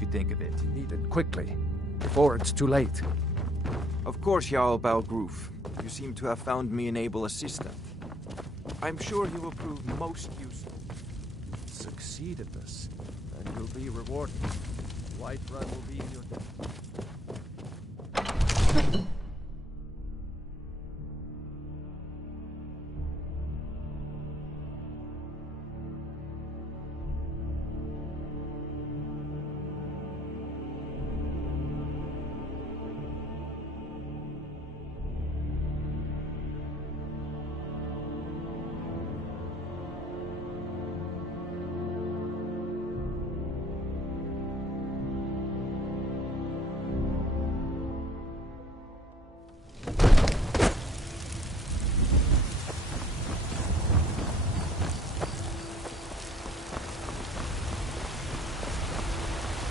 you think of it? Need it quickly, before it's too late. Of course, Jarl Balgroof. You seem to have found me an able assistant. I'm sure he will prove most useful. Succeed at this, and you'll be rewarded. Whiterun will be in your debt.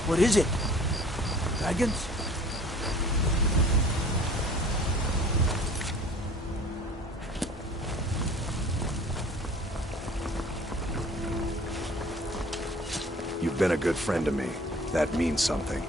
What is it? Dragons? You've been a good friend to me. That means something.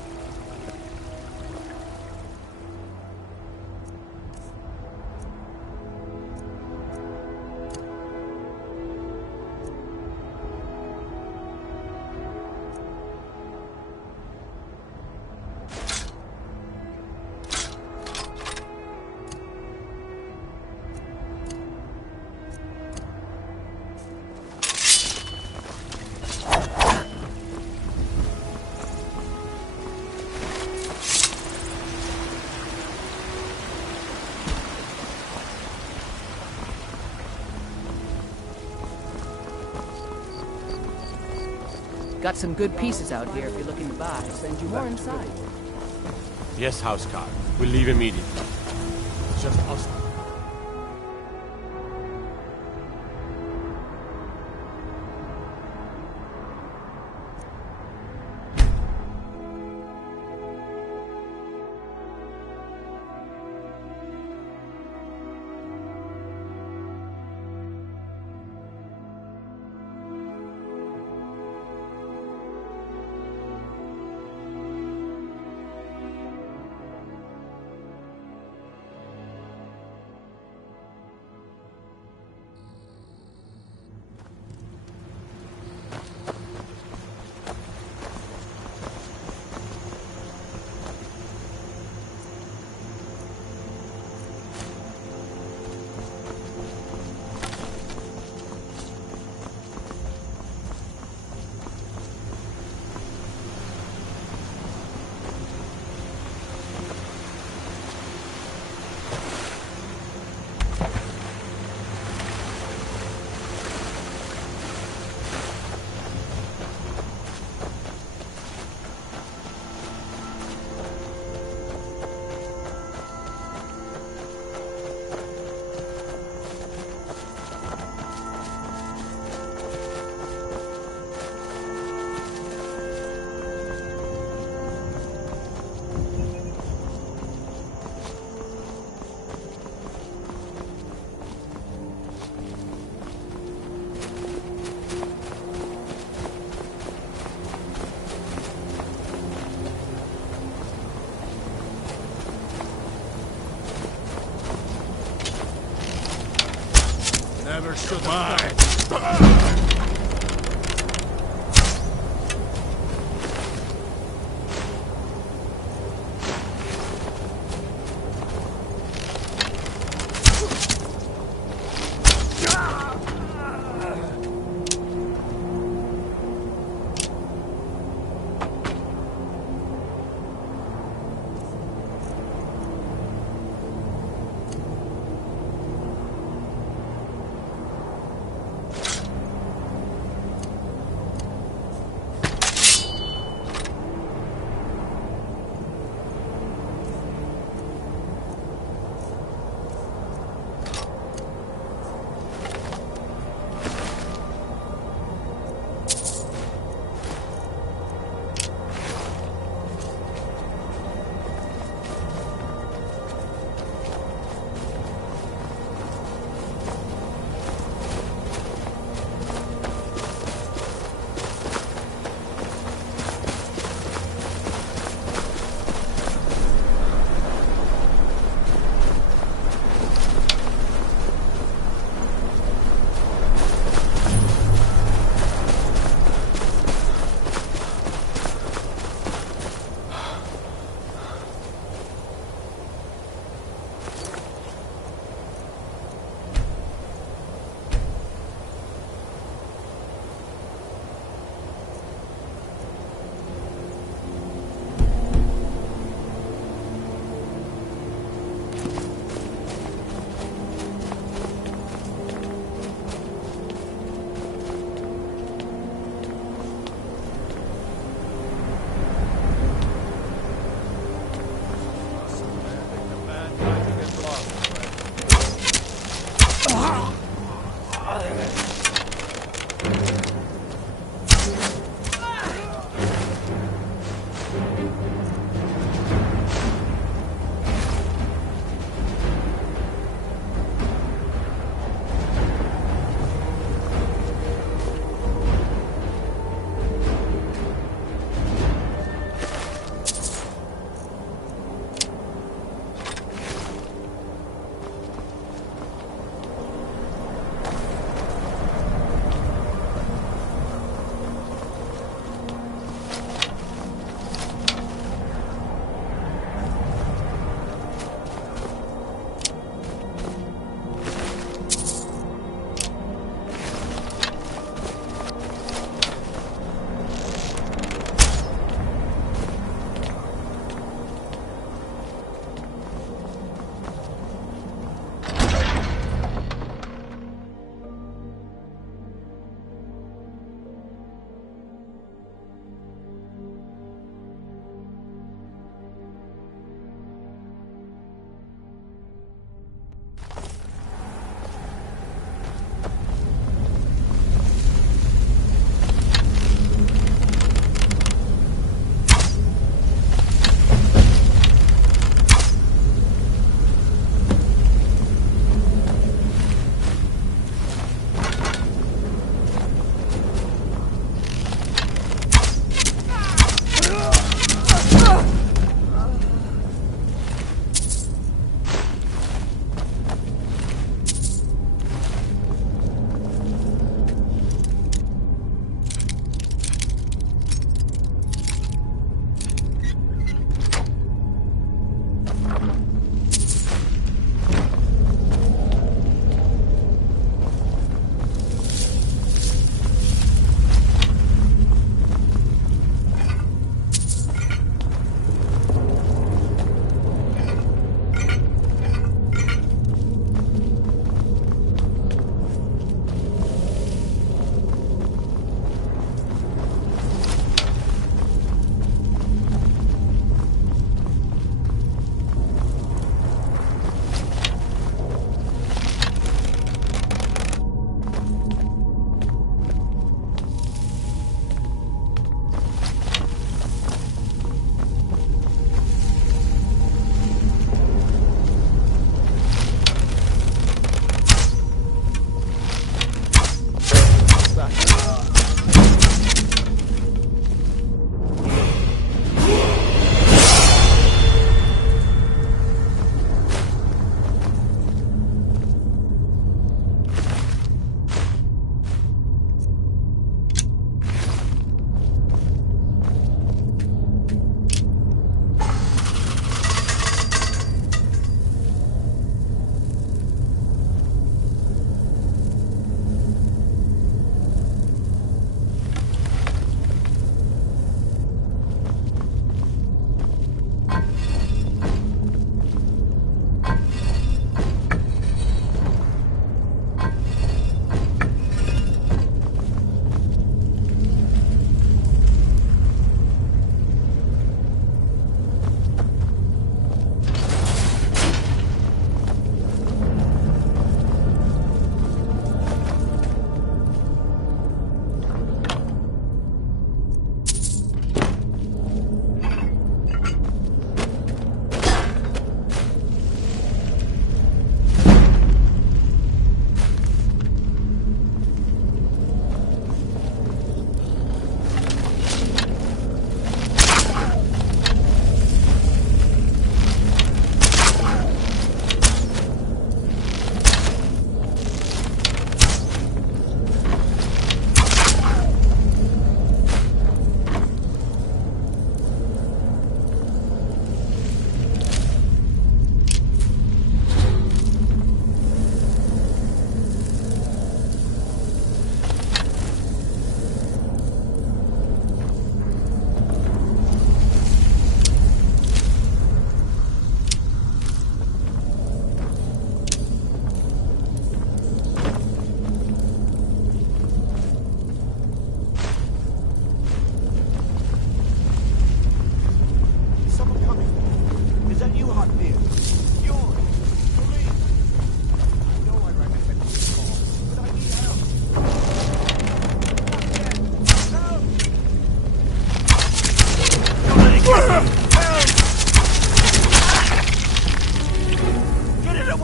Got some good pieces out here if you're looking to buy. I'll send you more inside. Yes, Housecarl. We'll leave immediately. It's just us. Never should have.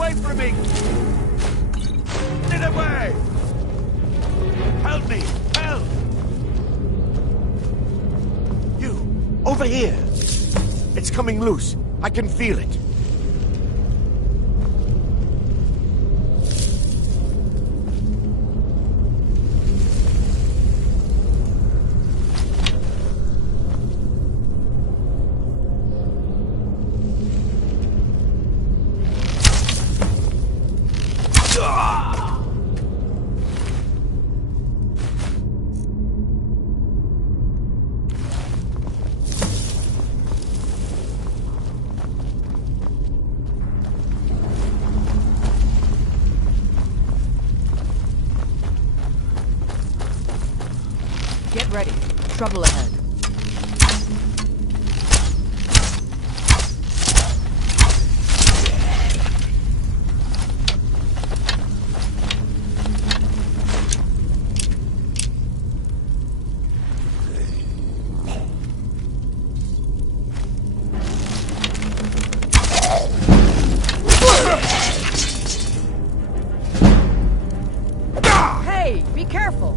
away from me! Get away! Help me! Help! You, over here! It's coming loose. I can feel it. Get ready. Trouble ahead. Hey, be careful!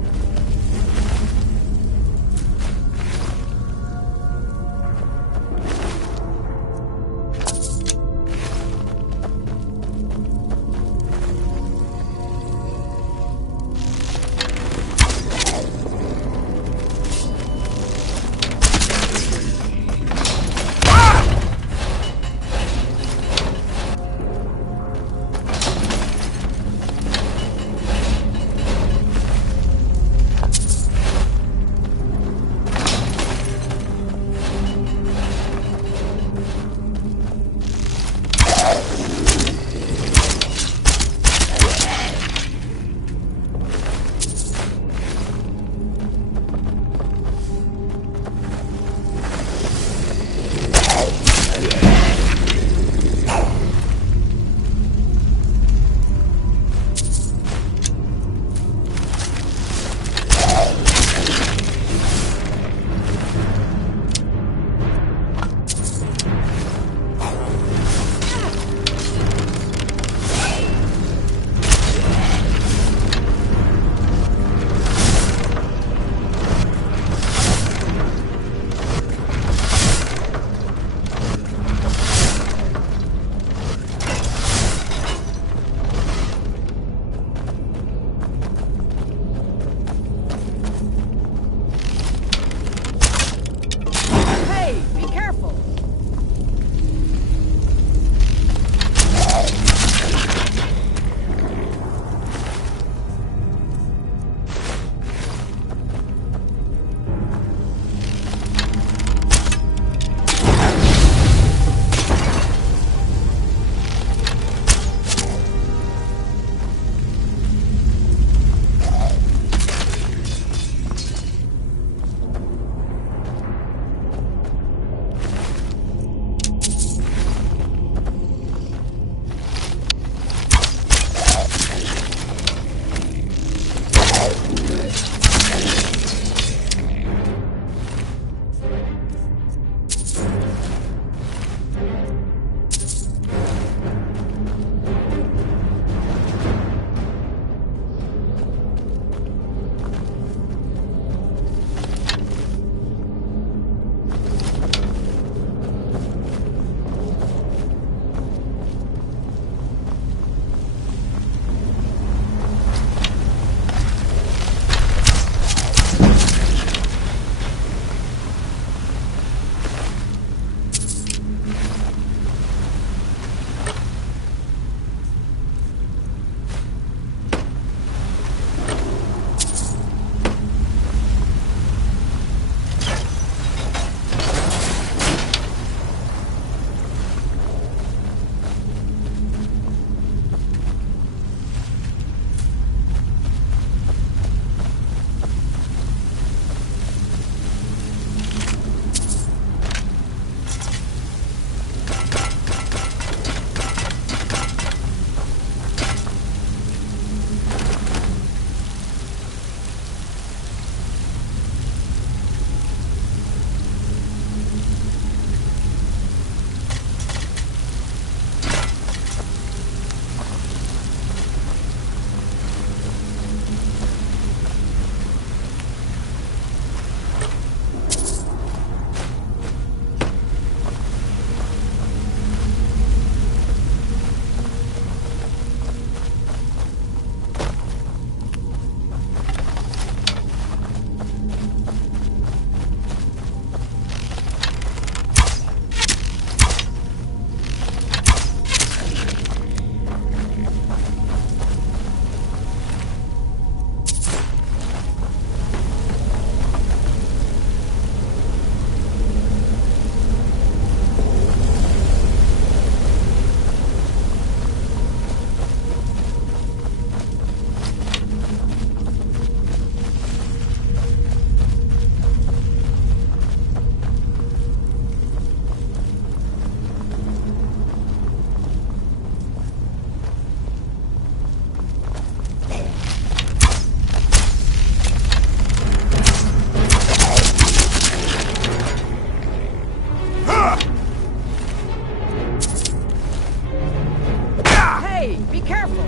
Hey, be careful!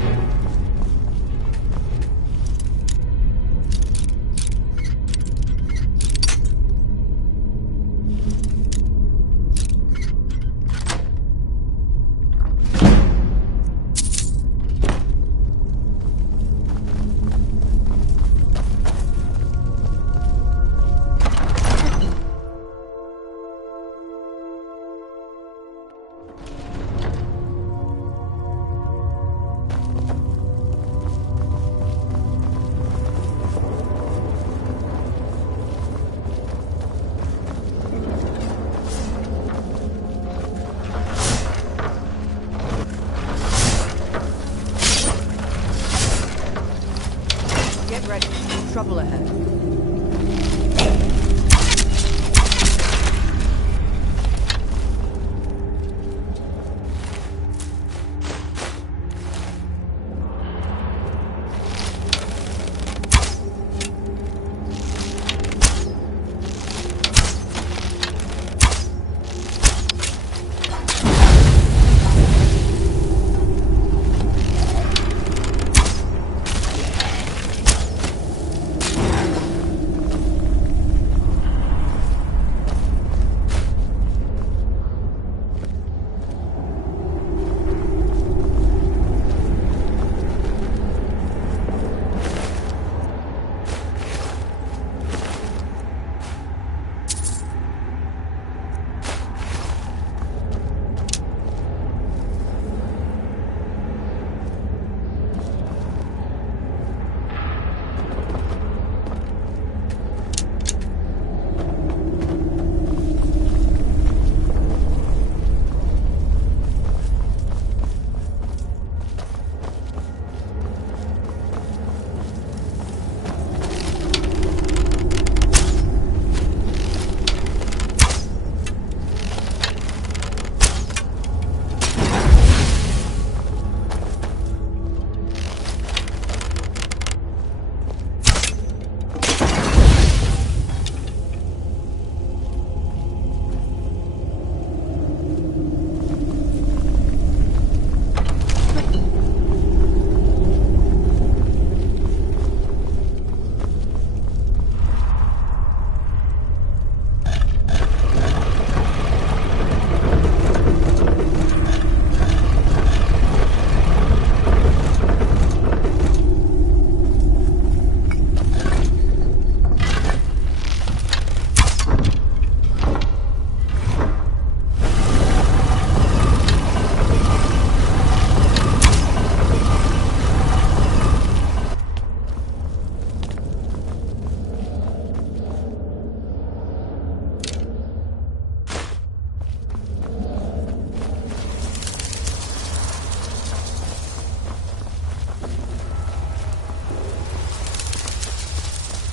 Get ready. Trouble ahead.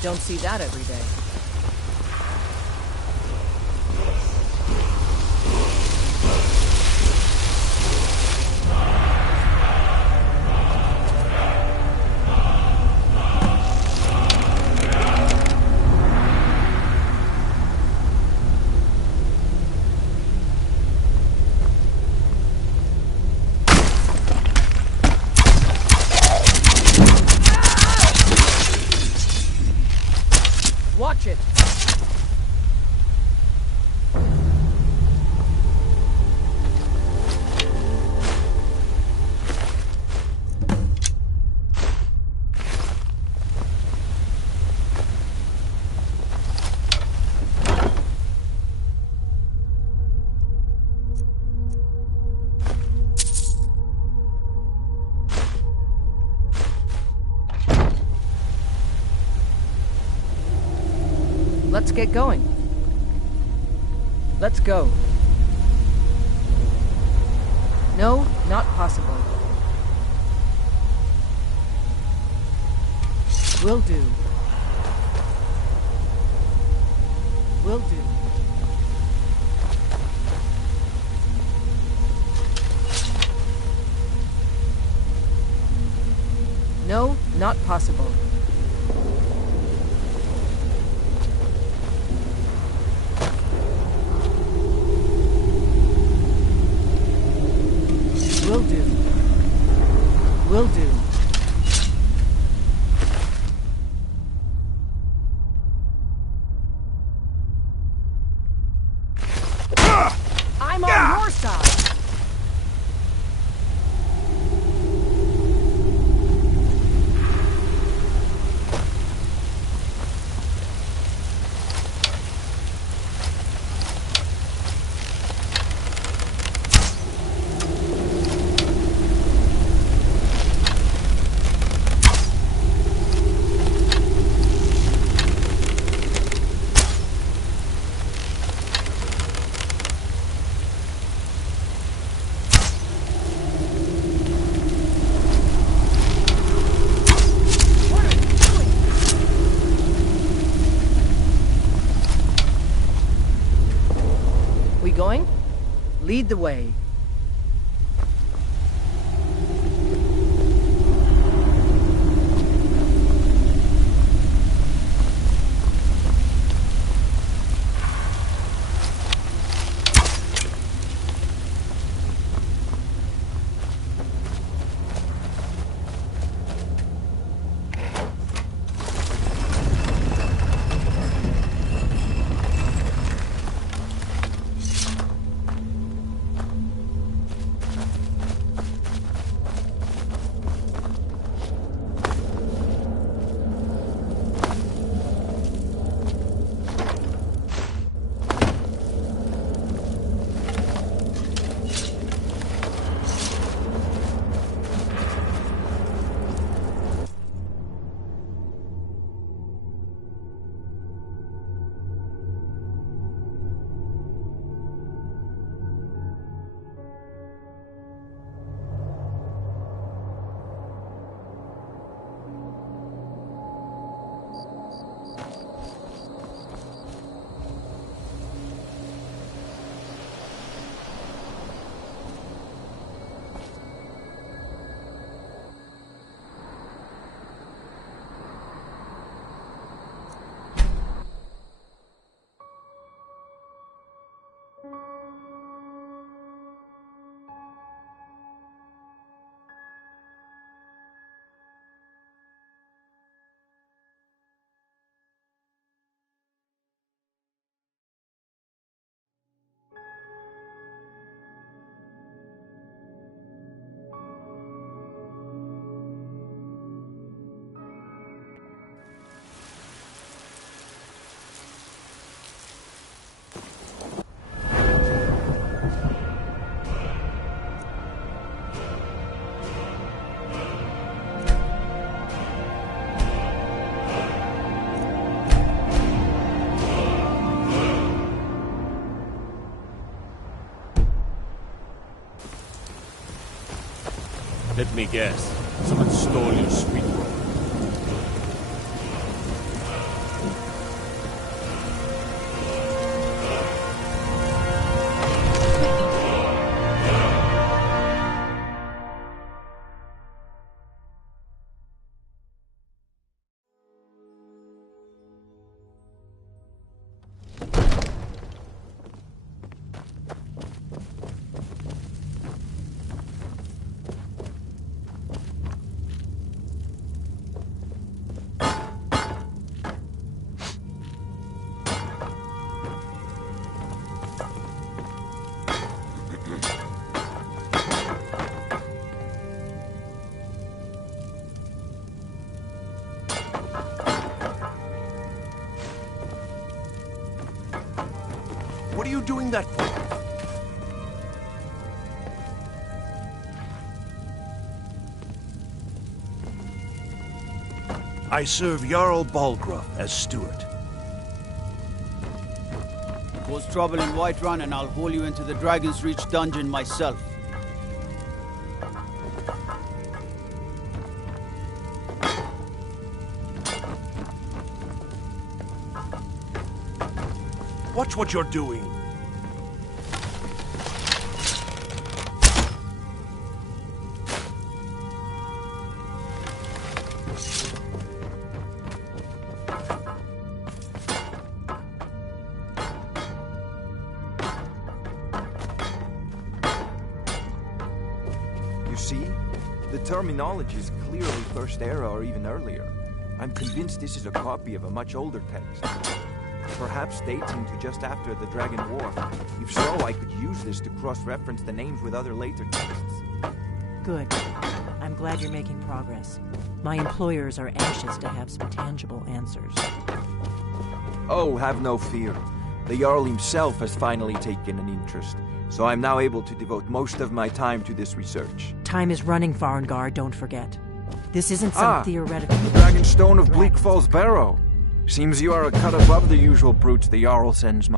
Don't see that every day. Watch it! Let's get going. Let's go. No, not possible. Will do. Will do. No, not possible. I'm on your side. Going? Lead the way. Let me guess. Someone stole your sweet roll. What are you doing that for? I serve Jarl Balgruuf as steward. Cause trouble in Whiterun and I'll haul you into the Dragon's Reach dungeon myself. Watch what you're doing. You see? The terminology is clearly First Era or even earlier. I'm convinced this is a copy of a much older text. perhaps dating to just after the Dragon War. If so, I could use this to cross-reference the names with other later texts. Good. I'm glad you're making progress. My employers are anxious to have some tangible answers. Oh, have no fear. The Jarl himself has finally taken an interest, so I'm now able to devote most of my time to this research. Time is running, Farengar, don't forget. This isn't some theoretical... The Dragonstone of Bleak Falls Barrow. Seems you are a cut above the usual brutes the Jarl sends.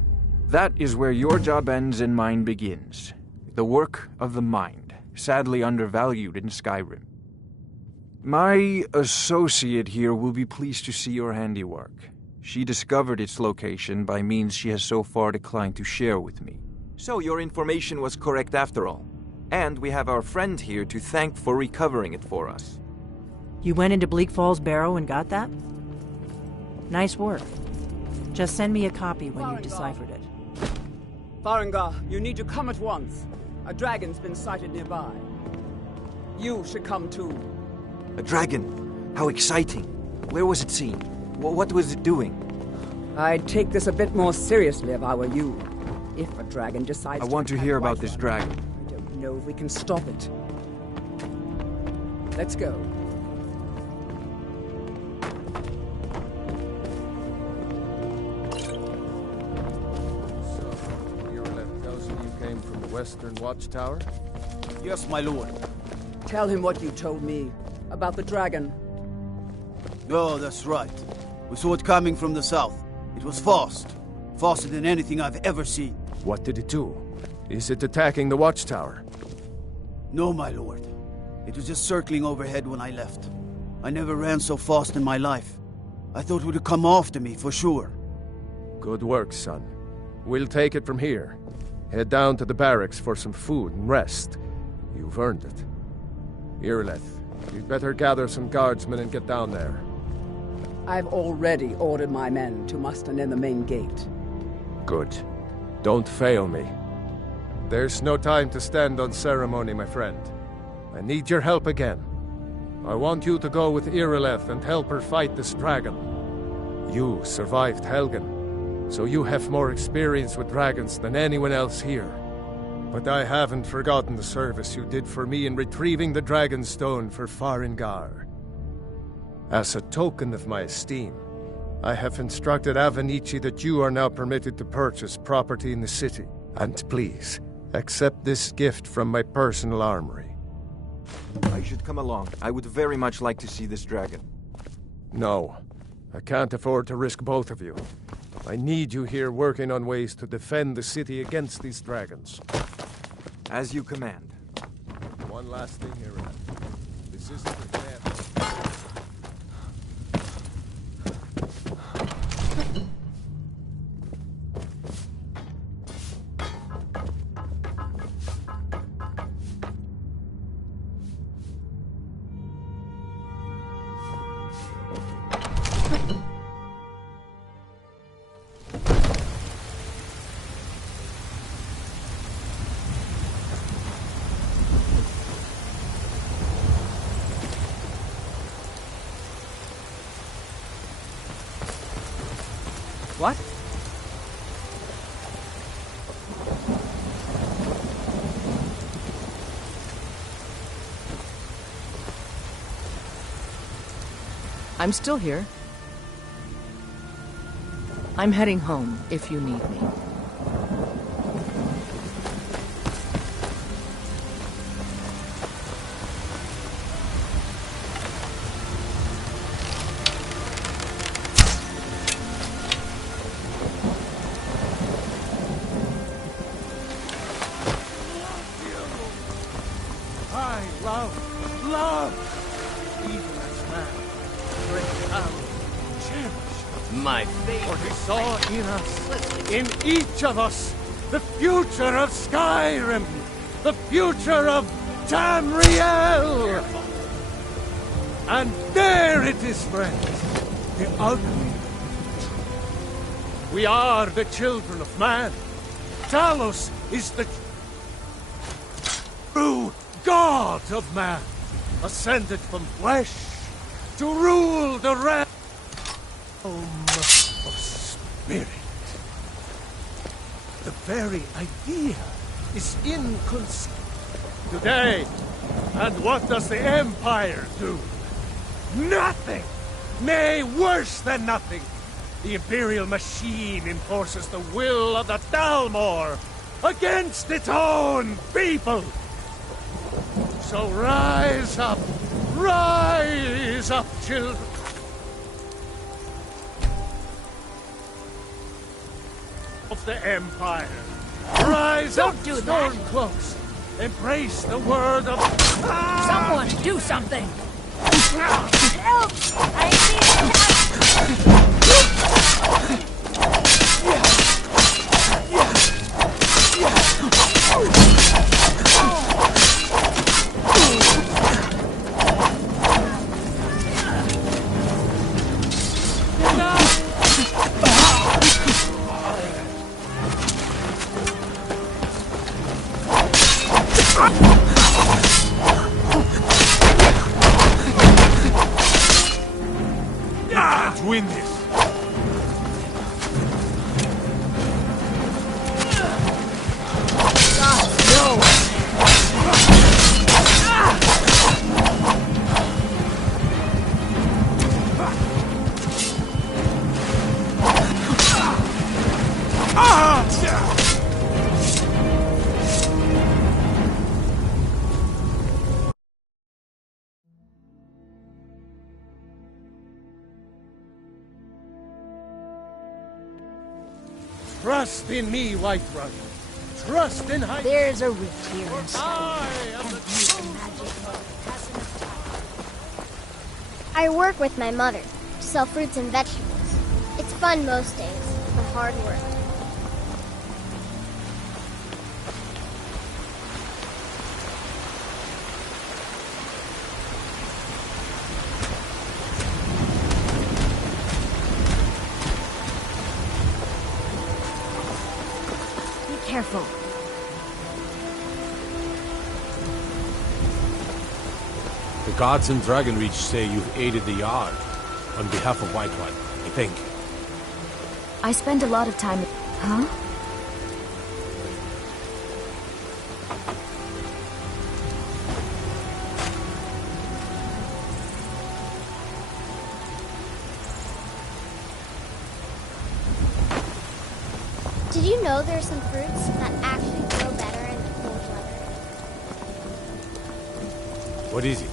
That is where your job ends and mine begins. The work of the mind, sadly undervalued in Skyrim. My associate here will be pleased to see your handiwork. She discovered its location by means she has so far declined to share with me. So your information was correct after all. And we have our friend here to thank for recovering it for us. You went into Bleak Falls Barrow and got that? Nice work. Just send me a copy when you've deciphered it. Farengar, you need to come at once. A dragon's been sighted nearby. You should come too. A dragon? How exciting. Where was it seen? What was it doing? I'd take this a bit more seriously if I were you. If a dragon decides I want to hear about this dragon. I don't know if we can stop it. Let's go. From the Western Watchtower? Yes, my lord. Tell him what you told me about the dragon. Oh, that's right. We saw it coming from the south. It was fast. Faster than anything I've ever seen. What did it do? Is it attacking the Watchtower? No, my lord. It was just circling overhead when I left. I never ran so fast in my life. I thought it would come after me, for sure. Good work, son. We'll take it from here. Head down to the barracks for some food and rest. You've earned it. Irileth, you'd better gather some guardsmen and get down there. I've already ordered my men to muster near the main gate. Good. Don't fail me. There's no time to stand on ceremony, my friend. I need your help again. I want you to go with Irileth and help her fight this dragon. You survived Helgen, so you have more experience with dragons than anyone else here. But I haven't forgotten the service you did for me in retrieving the Dragonstone for Farengar. As a token of my esteem, I have instructed Avenici that you are now permitted to purchase property in the city. And please, accept this gift from my personal armory. I should come along. I would very much like to see this dragon. No, I can't afford to risk both of you. I need you here working on ways to defend the city against these dragons. As you command. One last thing here, Ed. This isn't a fair... What? I'm still here. I'm heading home if you need me. Love! Even as man, great power, cherish. My favorite. For he saw in us, in each of us, the future of Skyrim, the future of Tamriel! And there it is, friends, the ultimate. We are the children of man. Talos is the true God of man, ascended from flesh to rule the realm of spirit. very idea is inconceivable. Today, and what does the Empire do? Nothing! Nay, worse than nothing! The Imperial machine enforces the will of the Dalmor against its own people! So rise up, children! Of the Empire. Rise up, Stormcloaks! Embrace the word of... Someone do something! Help! I need Win this. Trust in me, Whiterun. Trust in High... There's a rift here in I am Skyrim. the Use the magic of passing of time. I work with my mother to sell fruits and vegetables. It's fun most days, but hard work. Careful. The gods in Dragonreach say you've aided the Yard on behalf of Whiterun, I think. I spend a lot of time... Huh? Did you know there are some fruits that actually grow better in cold weather? What is it?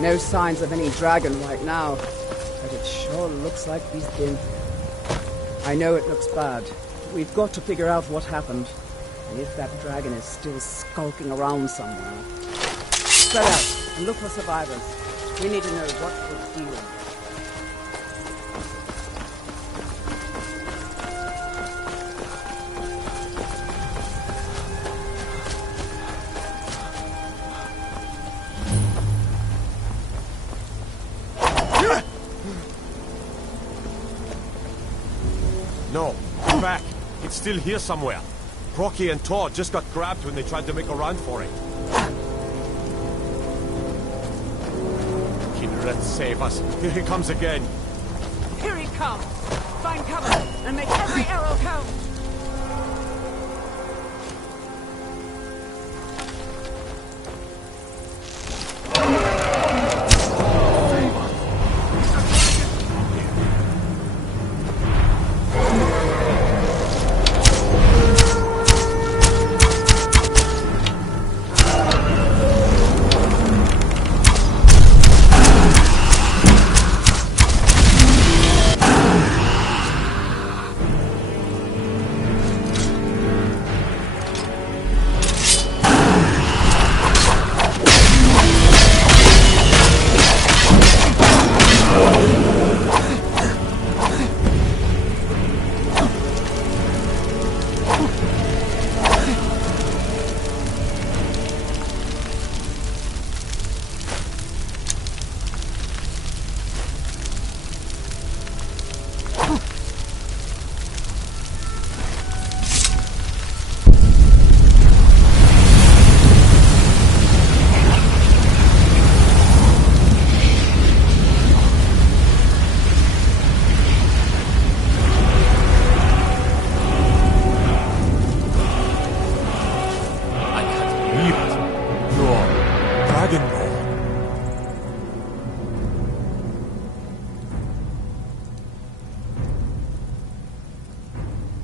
No signs of any dragon right now, but it sure looks like he's been here. I know it looks bad. We've got to figure out what happened, and if that dragon is still skulking around somewhere. Spread out and look for survivors. We need to know what we're dealing with. It's still here somewhere. Rocky and Todd just got grabbed when they tried to make a run for it. Kindred, save us. Here he comes again. Here he comes! Find cover and make every arrow count!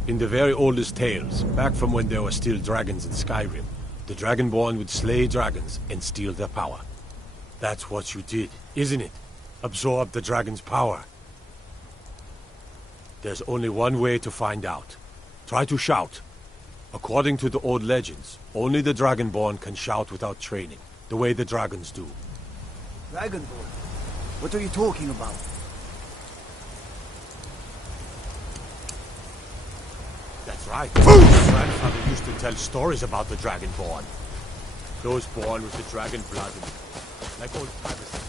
In the very oldest tales, back from when there were still dragons in Skyrim, the Dragonborn would slay dragons and steal their power. That's what you did, isn't it? Absorb the dragon's power. There's only one way to find out. Try to shout. According to the old legends, only the Dragonborn can shout without training, the way the dragons do. Dragonborn? What are you talking about? That's right. My grandfather used to tell stories about the Dragonborn. Those born with the dragon blood, like old timers.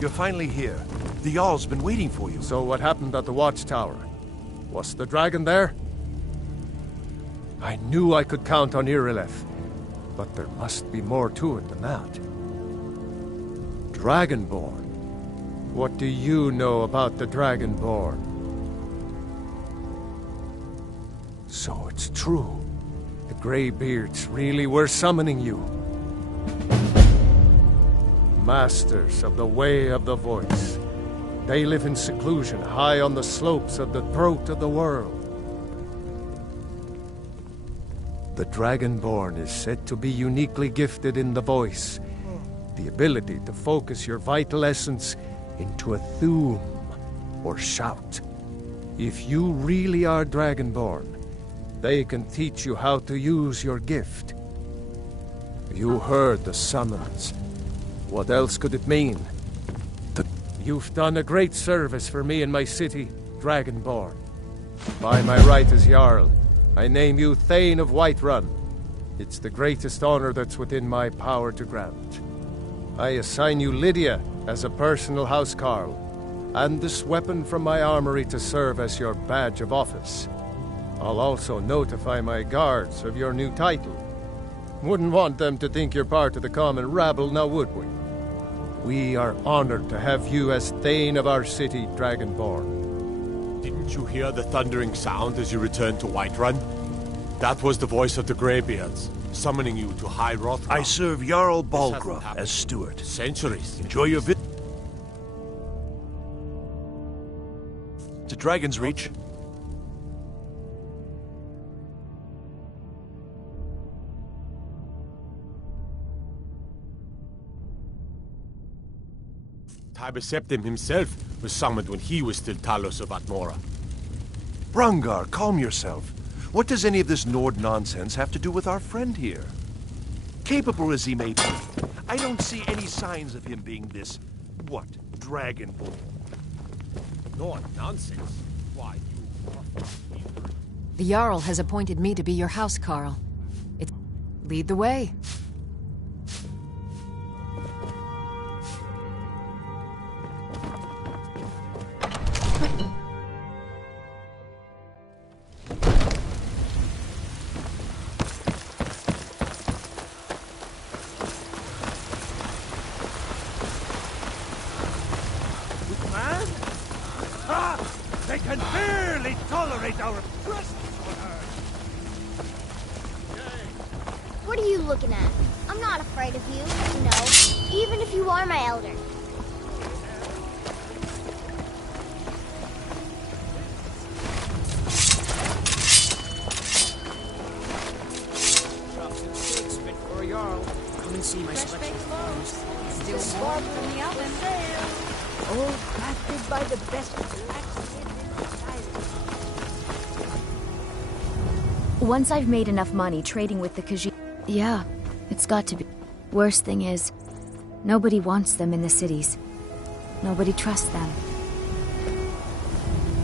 You're finally here. The Jarl's been waiting for you. So what happened at the watchtower? Was the dragon there? I knew I could count on Irileth, but there must be more to it than that. Dragonborn? What do you know about the Dragonborn? So it's true. The Greybeards really were summoning you. Masters of the Way of the Voice. They live in seclusion, high on the slopes of the throat of the world. The Dragonborn is said to be uniquely gifted in the voice, the ability to focus your vital essence into a thume, or shout. If you really are Dragonborn, they can teach you how to use your gift. You heard the summons. What else could it mean? You've done a great service for me and my city, Dragonborn. By my right as Jarl, I name you Thane of Whiterun. It's the greatest honor that's within my power to grant. I assign you Lydia as a personal housecarl, and this weapon from my armory to serve as your badge of office. I'll also notify my guards of your new title. Wouldn't want them to think you're part of the common rabble, now would we? We are honored to have you as Thane of our city, Dragonborn. Didn't you hear the thundering sound as you returned to Whiterun? That was the voice of the Greybeards, summoning you to High Rothgar. I serve Jarl Balgruuf as steward. Centuries. Enjoy your visit to Dragon's Reach. Tiber Septim himself was summoned when he was still Talos of Atmora. Brungar, calm yourself. What does any of this Nord nonsense have to do with our friend here? Capable as he may be, I don't see any signs of him being this, what, Dragonborn. Nord nonsense? Why, you... The Jarl has appointed me to be your housecarl. Lead the way. They can barely tolerate our presence on Earth! What are you looking at? I'm not afraid of you, no. Even if you are my elder. Come and see my selection of clothes. Still warm from the oven. All crafted by the best blacksmith in Skyrim. Once I've made enough money trading with the Khajiit... Yeah, it's got to be. Worst thing is, nobody wants them in the cities. Nobody trusts them.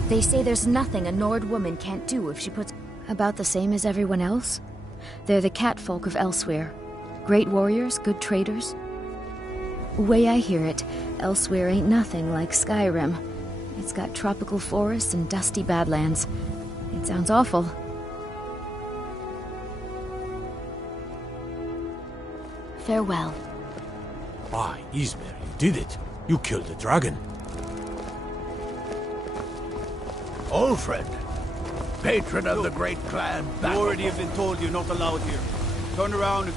They say there's nothing a Nord woman can't do if she puts... About the same as everyone else. They're the catfolk of elsewhere. Great warriors, good traders. Way I hear it, elsewhere ain't nothing like Skyrim. It's got tropical forests and dusty badlands. It sounds awful. Farewell. Why, Ismer, you did it. You killed the dragon. Old friend. Patron of the great clan. You already have been told you're not allowed here. Turn around and...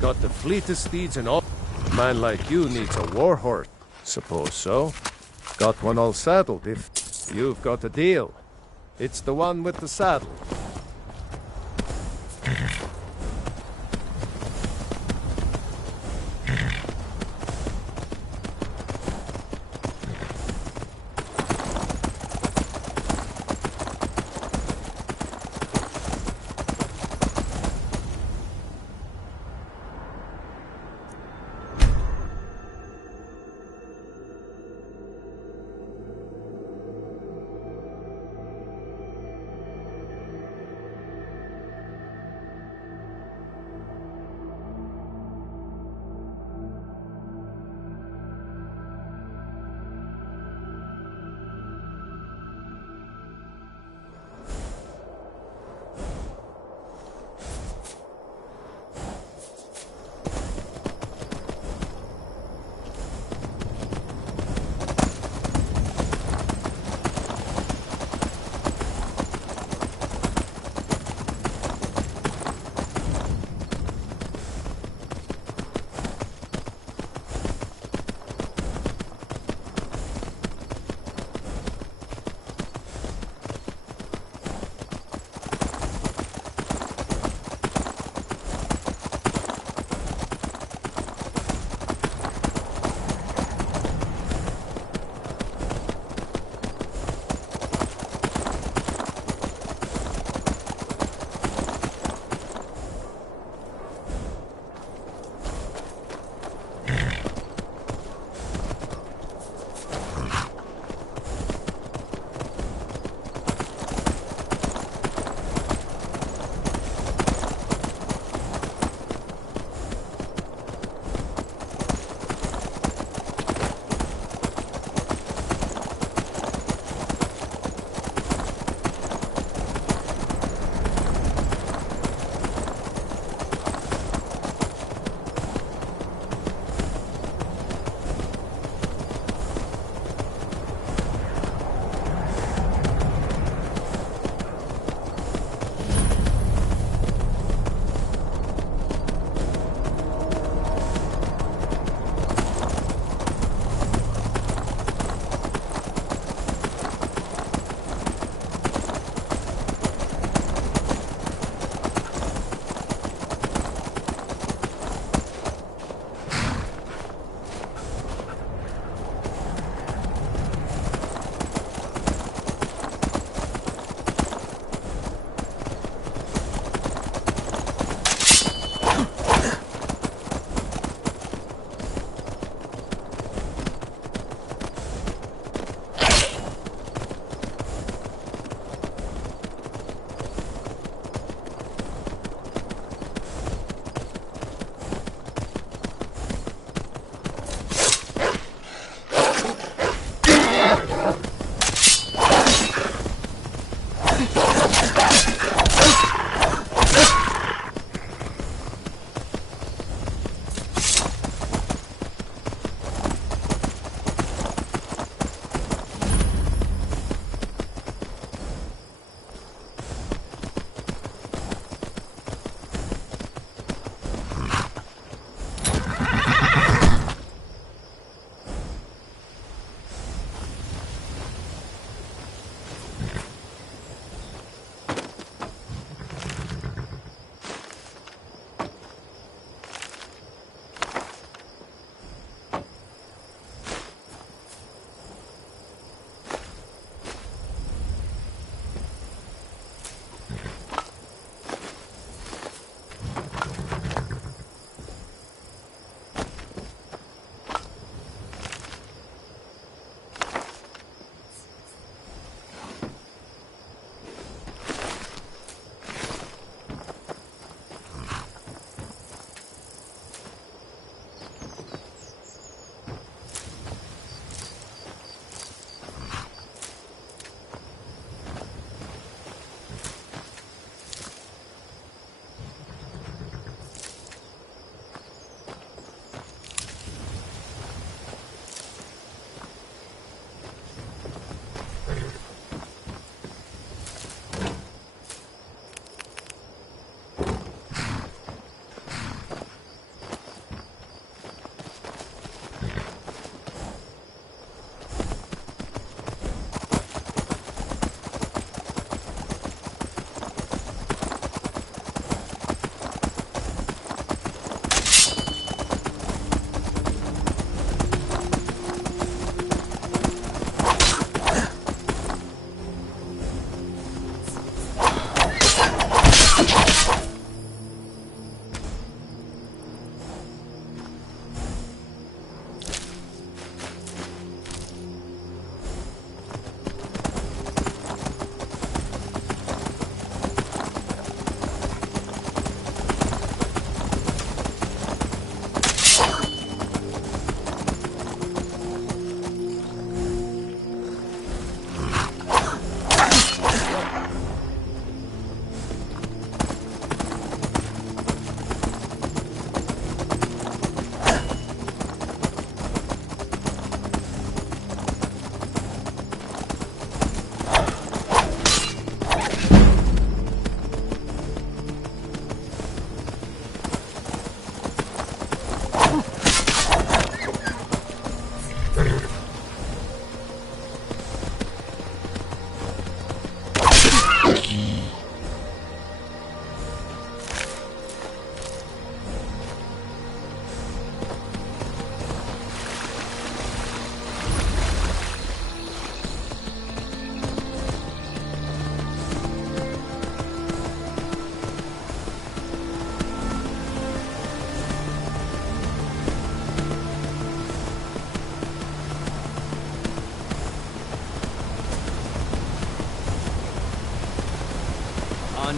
Got the fleetest steeds in all. A man like you needs a war horse. Suppose so. Got one all saddled if you've got a deal. It's the one with the saddle.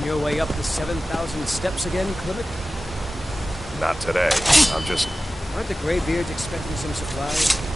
your way up the 7,000 steps again, Clement? Not today. I'm just... Aren't the Greybeards expecting some supplies?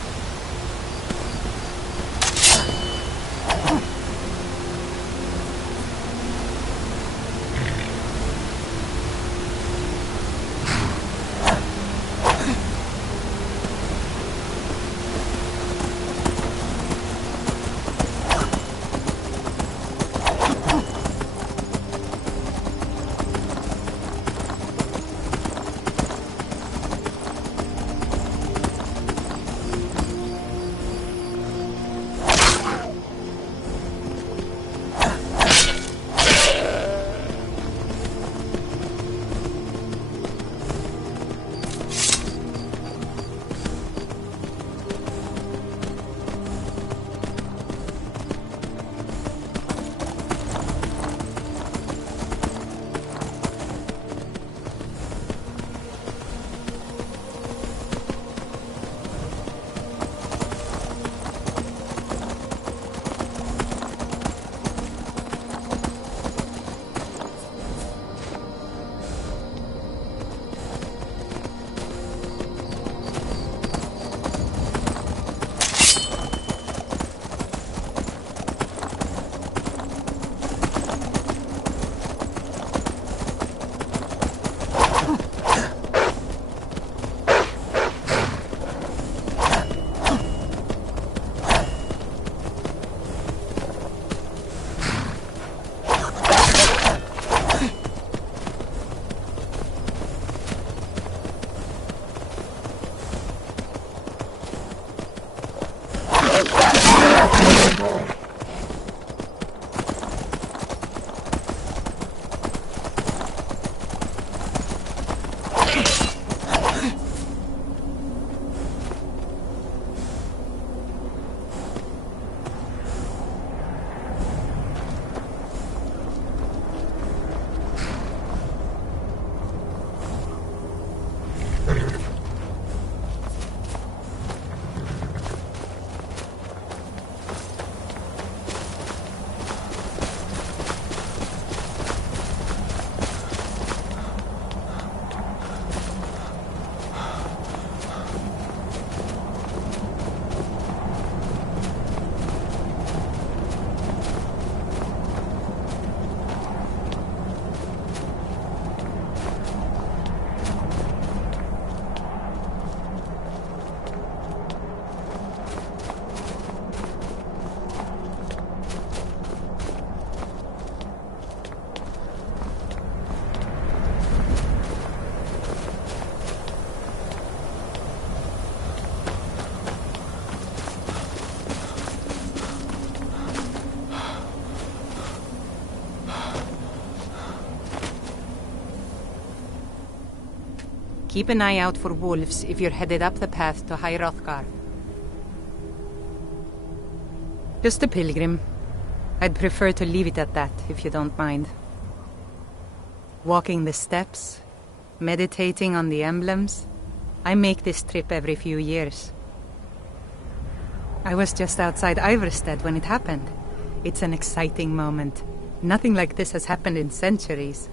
Keep an eye out for wolves if you're headed up the path to High Hrothgar. Just a pilgrim. I'd prefer to leave it at that, if you don't mind. Walking the steps, meditating on the emblems. I make this trip every few years. I was just outside Iverstead when it happened. It's an exciting moment. Nothing like this has happened in centuries.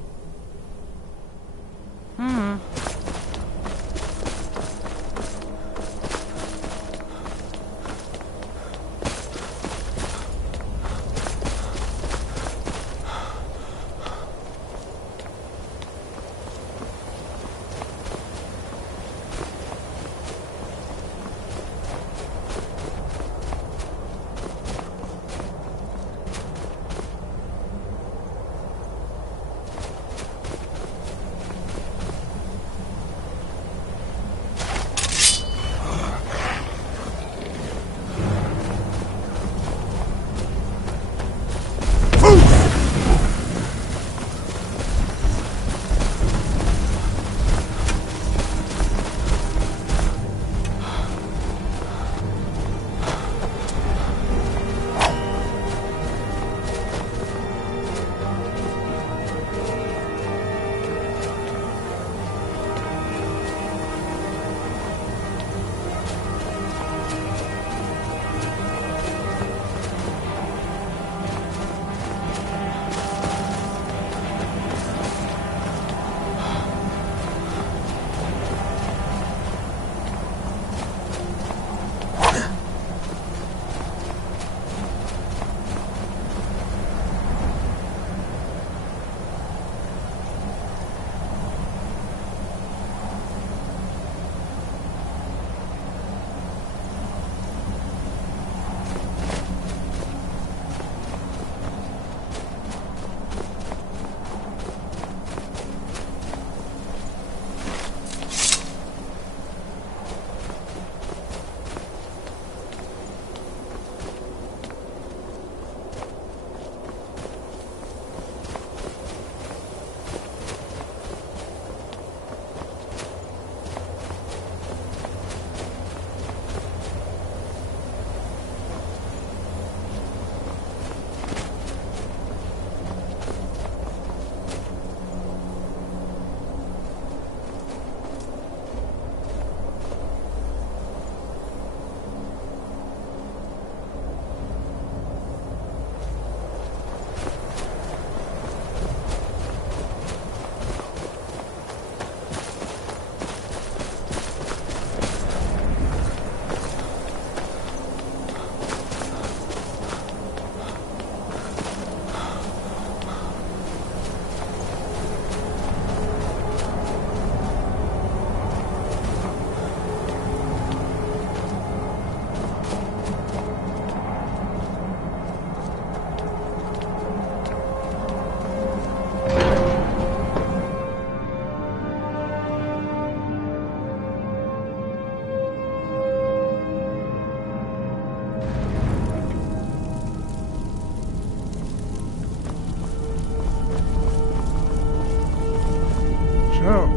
So,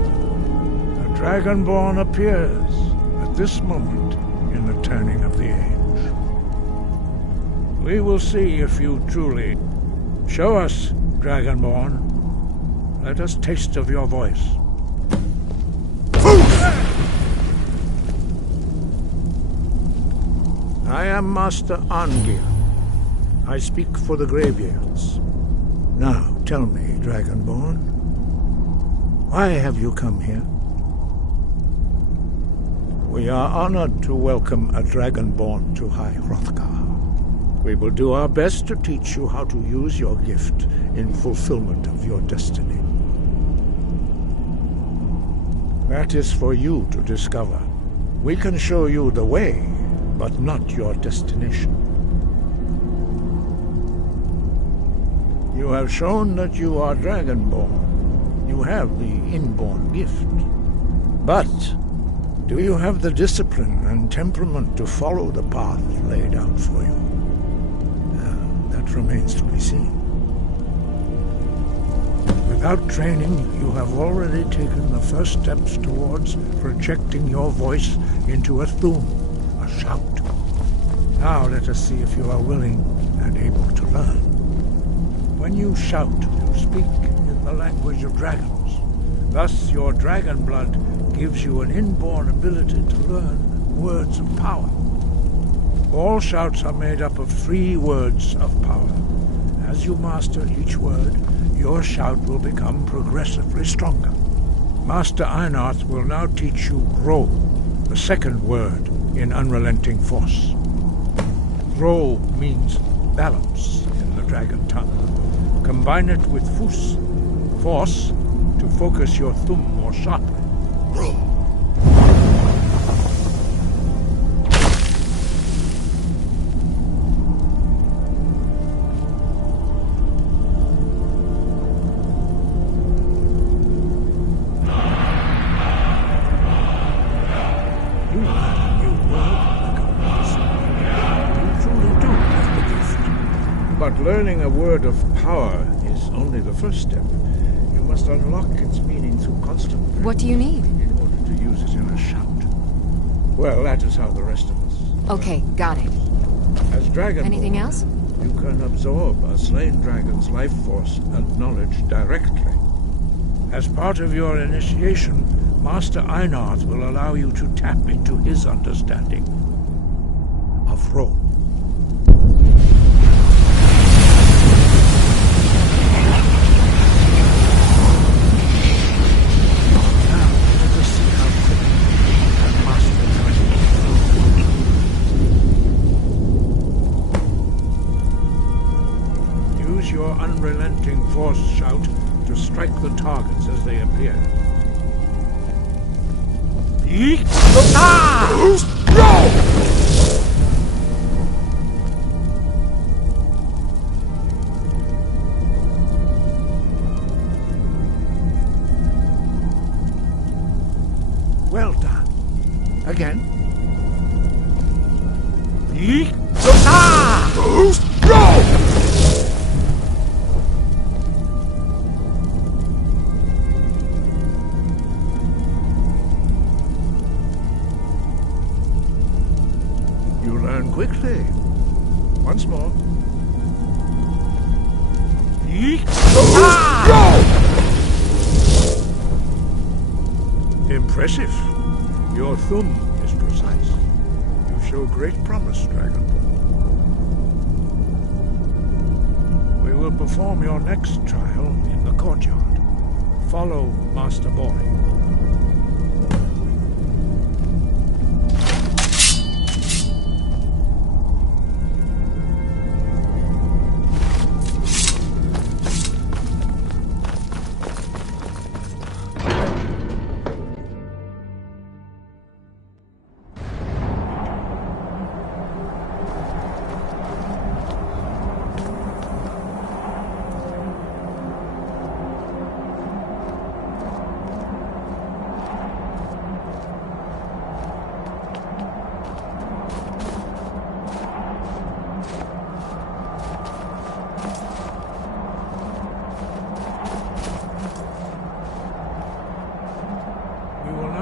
the Dragonborn appears at this moment in the turning of the age. We will see if you truly... Show us, Dragonborn. Let us taste of your voice. I am Master Angir. I speak for the Greybeards. Now, tell me, Dragonborn, why have you come here? We are honored to welcome a Dragonborn to High Hrothgar. We will do our best to teach you how to use your gift in fulfillment of your destiny. That is for you to discover. We can show you the way, but not your destination. You have shown that you are Dragonborn. You have the inborn gift. But do you have the discipline and temperament to follow the path laid out for you? That remains to be seen. Without training, you have already taken the first steps towards projecting your voice into a thum, a shout. Now let us see if you are willing and able to learn. When you shout, you speak in the language of dragons. Thus, your dragon blood gives you an inborn ability to learn words of power. All shouts are made up of 3 words of power. As you master each word, your shout will become progressively stronger. Master Einarth will now teach you Gro, the second word in Unrelenting Force. Gro means balance in the dragon tongue. Combine it with Fus, force, to focus your thumb more sharply. Gro. Learning a word of power is only the first step. You must unlock its meaning through constant practice. What do you need? In order to use it in a shout. Well, that is how the rest of us... Okay, got it. As Dragonborn, anything else? You can absorb a slain dragon's life force and knowledge directly. As part of your initiation, Master Einarth will allow you to tap into his understanding of Ro. Unrelenting force shout to strike the targets as they appear. Yeet! Ah! Go! Well done. Again. Yeet! Ah! Go! Quickly. Once more. Yeet! Ah! Impressive. Your thumb is precise. You show great promise, Dragonborn. We will perform your next trial in the courtyard. Follow Master Boy.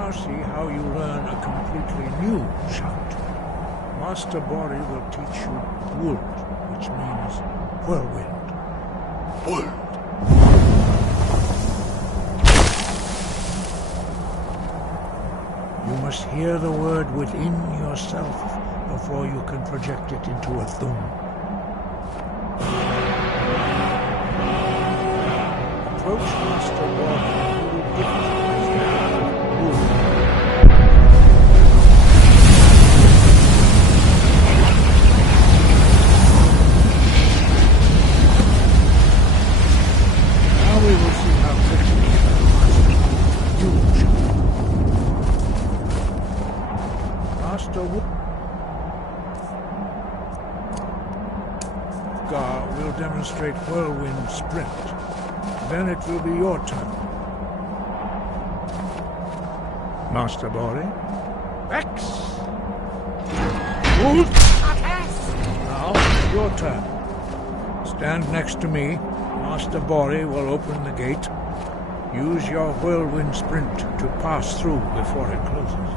now see how you learn a completely new shout. Master Bori will teach you Wuld, which means whirlwind. Wuld! You must hear the word within yourself before you can project it into a thum. Approach Master Bori and you will give it Wuld. We will see how quickly you shall. Master Gar will demonstrate whirlwind sprint. Then it will be your turn. Master Bori. Vex! Now, your turn. Stand next to me. Master Bori will open the gate. Use your whirlwind sprint to pass through before it closes.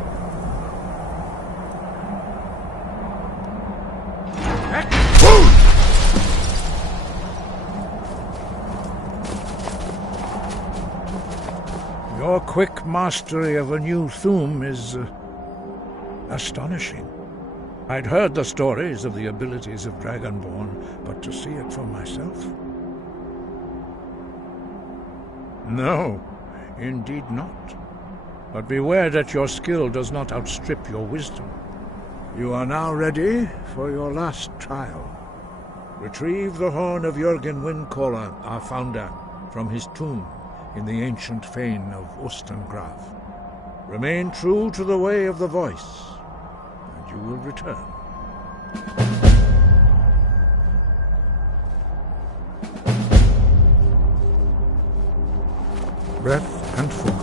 Your quick mastery of a new thum is astonishing. I'd heard the stories of the abilities of Dragonborn, but to see it for myself... No, indeed not. But beware that your skill does not outstrip your wisdom. You are now ready for your last trial. Retrieve the horn of Jürgen Windcaller, our founder, from his tomb in the ancient fane of Ustengrav. Remain true to the way of the voice, and you will return. Breath and form.